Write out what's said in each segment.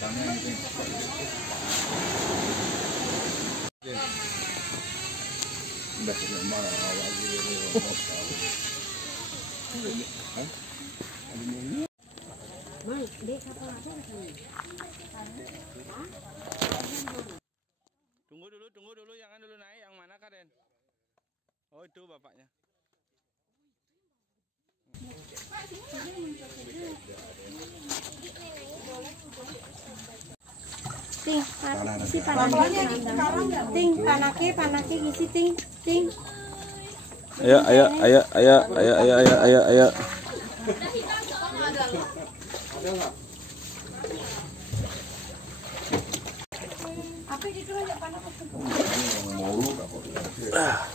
Tunggu dulu, jangan dulu naik. Yang mana Kak Den? Oh itu bapaknya. Ting, si panaknya ting, panaknya ngisi ting. Ayo.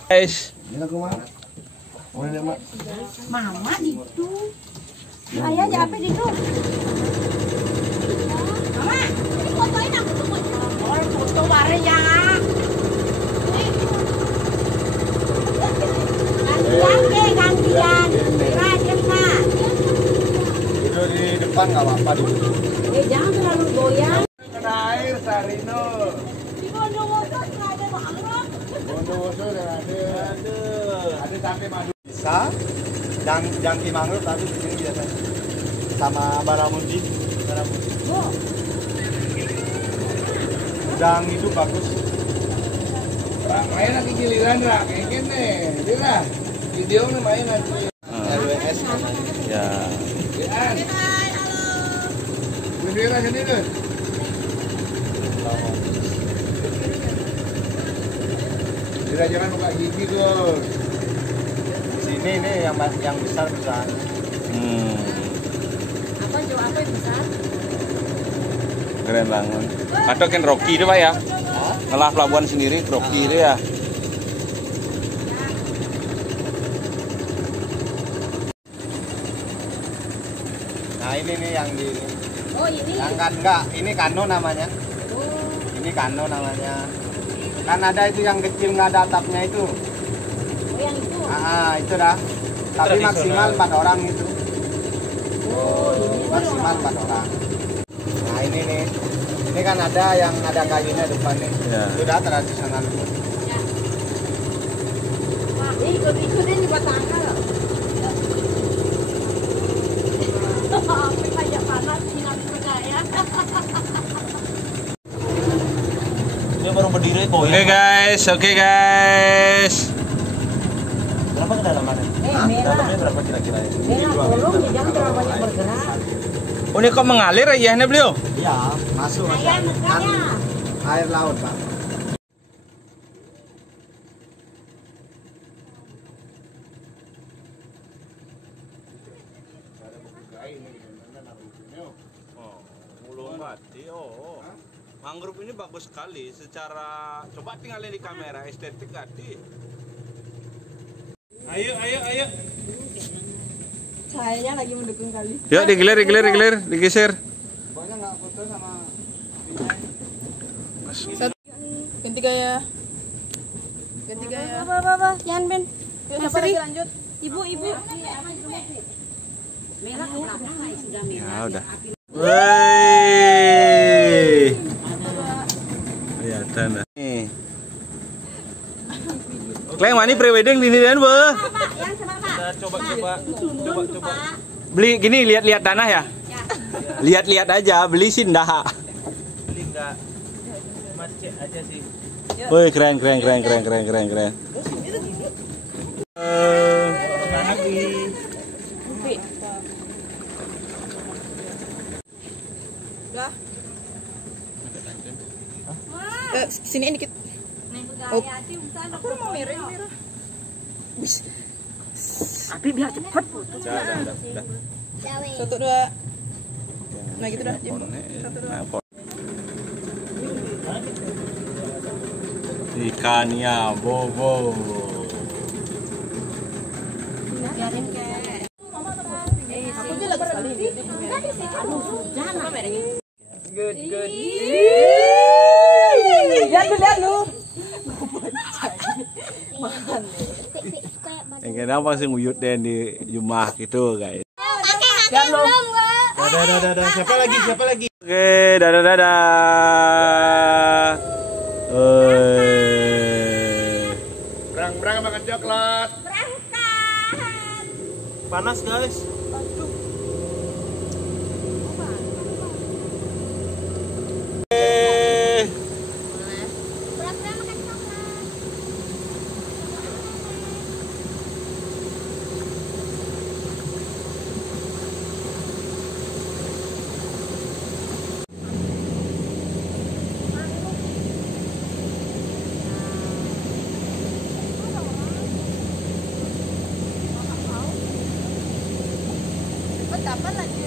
Guys, Mama itu. Ayah aja apa itu? Mama, ini fotoin aku tuh. Oh, foto bareng ya. Gantian. Rajem Pak. Itu di depan nggak apa-apa dulu. Jangan terlalu goyang. Kena air Sarino. Di Bondowoso nggak ada banget. Bondowoso udah ada. Ada sampai madu. Bisa. Jangki mangrove tadi di sini biasanya. Sama baramundi. Oh. Udang itu bagus. Main lagi giliran lah, kayak gini, dia video nih main nanti. LWS. ya. Bendera sini deh. Tidak jangan buka gigi tuh. Sini nih yang besar. Apa yang besar? Keren banget. Atau kan Rocky itu Pak ya? Ngelah pelabuhan sendiri, Rocky itu ya. Nah ini nih yang di. Oh ini. Yang kan enggak, ini kano namanya. Ini kano namanya. Kan ada itu yang kecil nggak ada atapnya itu. Oh yang itu. Itu dah. Tapi maksimal 4 orang itu. Oh ini. Maksimal 4 orang. Nah ini nih. Ini kan ada yang ada kayunya depan nih. Ya. Sudah tradisional. Ya. Wah, ikut-ikutin di Batangga loh. Sampai kayak panas, tidak percaya. Dia baru berdiri kok. Oke guys. Berapa kedalamannya? Merah. Dalamnya berapa kira-kira? Merah, tolong jangan terlalu banyak bergerak. Oh ini kok mengalir ayahnya beliau? Iya, masuk. Ayah makanya. Air laut, Pak. Mangrove ini bagus sekali secara, coba tinggalin di kamera, estetik tadi. Ayo. Cahayanya lagi mendukung kali. Yuk digilir, digeser. Pokoknya nggak foto sama Ganti gaya. Apa, jangan Ben. Siapa lagi lanjut? Ibu. Merah ke belakang sudah merah. Ya udah. Wey. Kelihatan dah. Nih. Kleng mana prewedding di sini Bu? Yang sama Pak. Coba. Beli gini lihat tanah ya? Lihat aja, beli sih ndah. beli nggak macet aja sih. Woi, keren. Sini dikit. Oh. Aku mau merah. Tapi biar cepat foto. Udah. 1, 2. Nah gitu dah. 1, 2. Ikannya bobo. Biarin ke. Aku juga sekali. Aduh, jangan merahnya. Good. Lihat lu. Makan. Yang kadang pasti nguyut deh di rumah gitu guys. Lihat lu. Dadah. Siapa lagi? Oke, dadah. Berang makan coklat. Panas guys. Kapan lagi?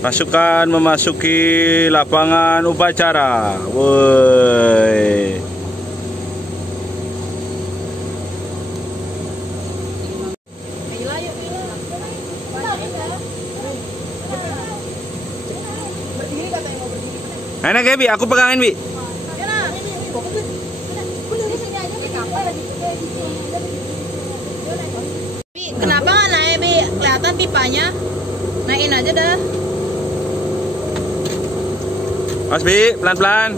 Pasukan memasuki lapangan upacara. Woi. Enak ya, Bi? Aku pegangin, Bi. Bi, kenapa nggak naik, Bi? Kelihatan pipanya. Naikin aja dah. Mas Bi, pelan-pelan.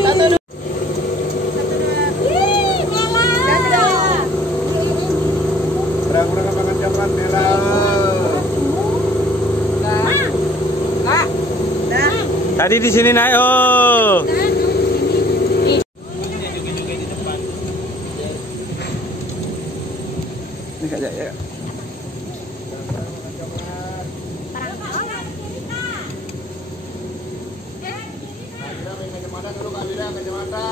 Satu, dua. Berang makan coklat Bella. Tadi di sini naik, oh. Ini Kak Jaya. Kacamata dulu Kak Wira, kacamata.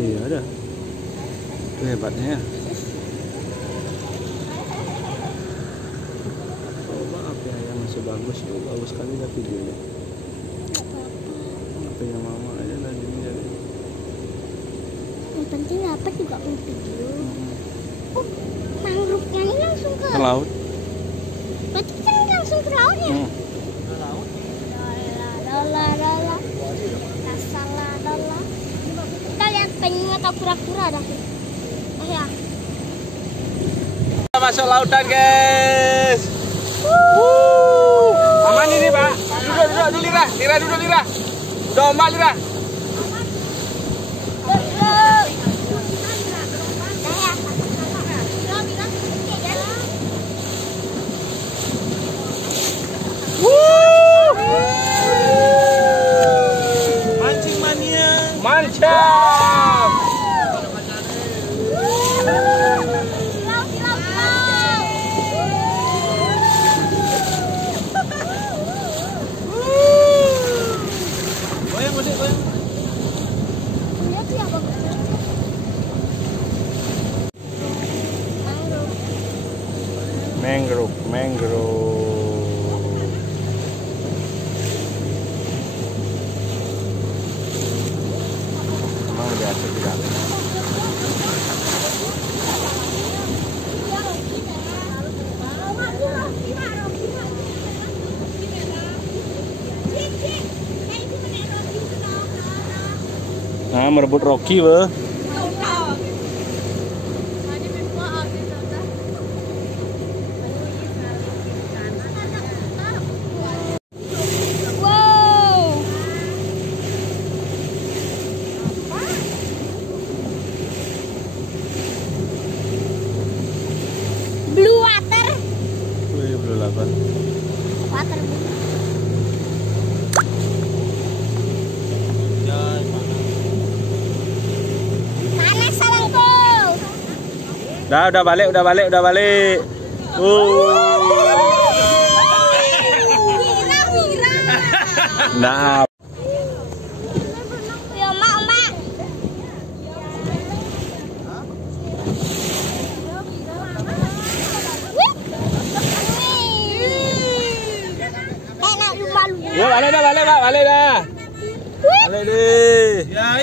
Iya ada. Itu hebatnya ya. Oh, maaf ya, yang masih bagus tuh, bagus sekali lah videonya. HP-nya mama aja lah ini jadi. Yang penting dapat juga video. Oh, mangrove-nya ini langsung ke laut. Berarti kita langsung ke laut ya? Kita lihat penyu atau kura-kura dah. Oh ya. Kita masuk lautan, guys. Aman ini, Pak. Duduk, Lira. Lira duduk, Lira. Udah omak, Lira. Mancing mania. Mantap. Goyang, goyang. Mangrove. Emang udah asik di dalam. Nah, merebut Rocky, weh. Wow. Blue water. Wih, belum lapan. Water blue. Panas sayangku. Udah balik. Nah. Ya, Mak. Enak malu. Yo, balik dah. Balik deh. Ya,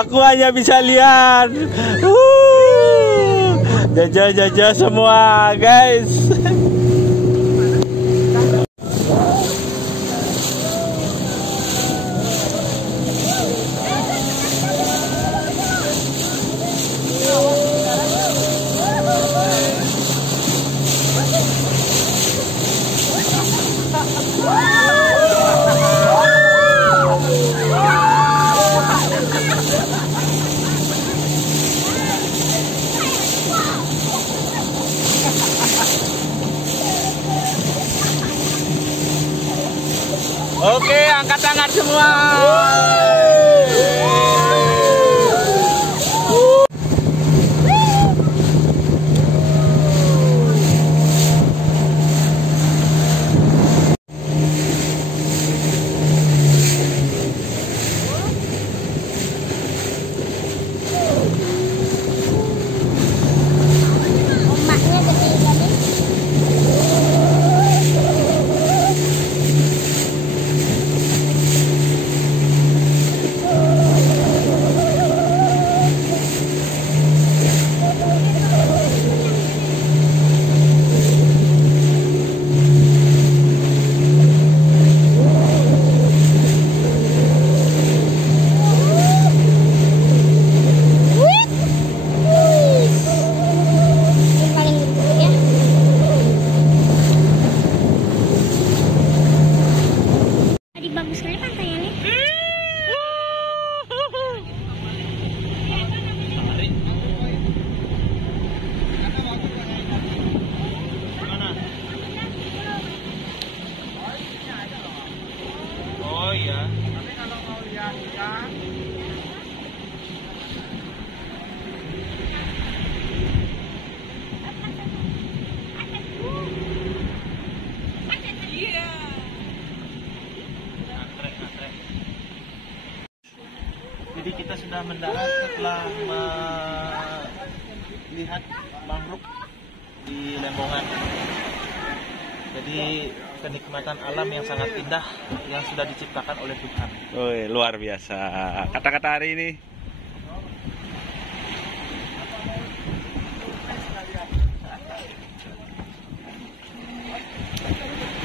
aku hanya bisa lihat. Jajah semua, guys. Oke, angkat tangan semua. Ombaknya gede tadi. Bagus sekali pantainya nih. Oh iya. Tapi kalau mau lihat ikan, Jadi kita sudah mendarat setelah melihat mangrove di Lembongan. Jadi kenikmatan alam yang sangat indah yang sudah diciptakan oleh Tuhan. Oh, luar biasa. Kata-kata hari ini.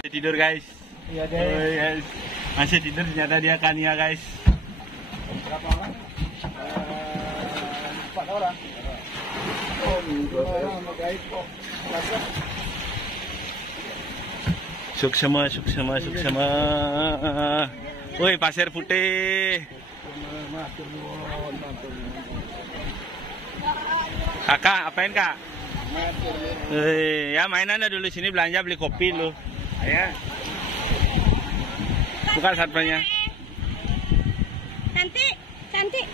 Masih tidur, guys. Iya Oh, yes. Masih tidur, ternyata dia Kania, guys. Berapa orang? 4 orang. Suksema. Woi, pasir putih. Kakak, apain kak? Ya mainan dulu sini, belanja beli kopi lu. Ya. Buka satpamnya. Cantik.